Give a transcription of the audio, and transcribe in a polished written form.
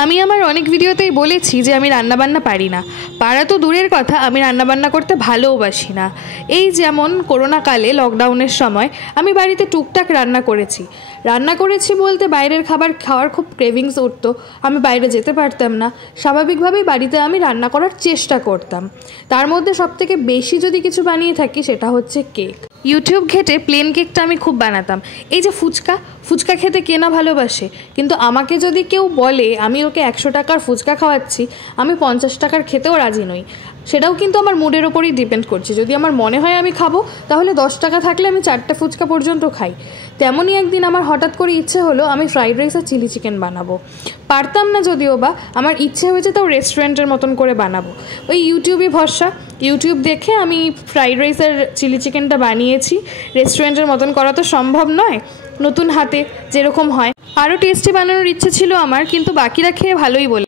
আমি আমার অনেক ভিডিওতেই বলেছি যে আমি রান্নাবান্না পারি না। পারা তো দূরের কথা, আমি রান্নাবান্না করতে ভালোবাসি না। এই যেমন করোনাকালে লকডাউনের সময় আমি বাড়িতে টুকটাক রান্না করেছি বলতে বাইরের খাবার খাওয়ার খুব ক্রেভিংস উঠতো, আমি বাইরে যেতে পারতাম না। স্বাভাবিকভাবেই বাড়িতে আমি রান্না করার চেষ্টা করতাম। তার মধ্যে সবথেকে বেশি যদি কিছু বানিয়ে থাকি সেটা হচ্ছে কেক। ইউটিউব ঘেটে প্লেন কেকটা আমি খুব বানাতাম। এই যে ফুচকা খেতে কে না ভালোবাসে, কিন্তু আমাকে যদি কেউ বলে আমি ওকে 100 টাকার ফুচকা খাওয়াচ্ছি, আমি 50 টাকার খেতেও রাজি নই। সেটাও কিন্তু আমার মুডের ওপরই ডিপেন্ড করছে। যদি আমার মনে হয় আমি খাবো, তাহলে 10 টাকা থাকলে আমি 4টে ফুচকা পর্যন্ত খাই। তেমনই একদিন আমার হঠাৎ করে ইচ্ছে হলো আমি ফ্রাইড রাইস আর চিলি চিকেন বানাবো। পারতাম না যদিও বা, আমার ইচ্ছে হয়েছে তাও রেস্টুরেন্টের মতন করে বানাবো। ওই ইউটিউবই ভরসা, ইউটিউব দেখে আমি ফ্রাইড রাইস আর চিলি চিকেনটা বানিয়েছি। রেস্টুরেন্টের মতন করা তো সম্ভব নয়, নতুন হাতে যেরকম হয়। আরও টেস্টি বানানোর ইচ্ছে ছিল আমার, কিন্তু বাকিরা খেয়ে ভালোই বলে।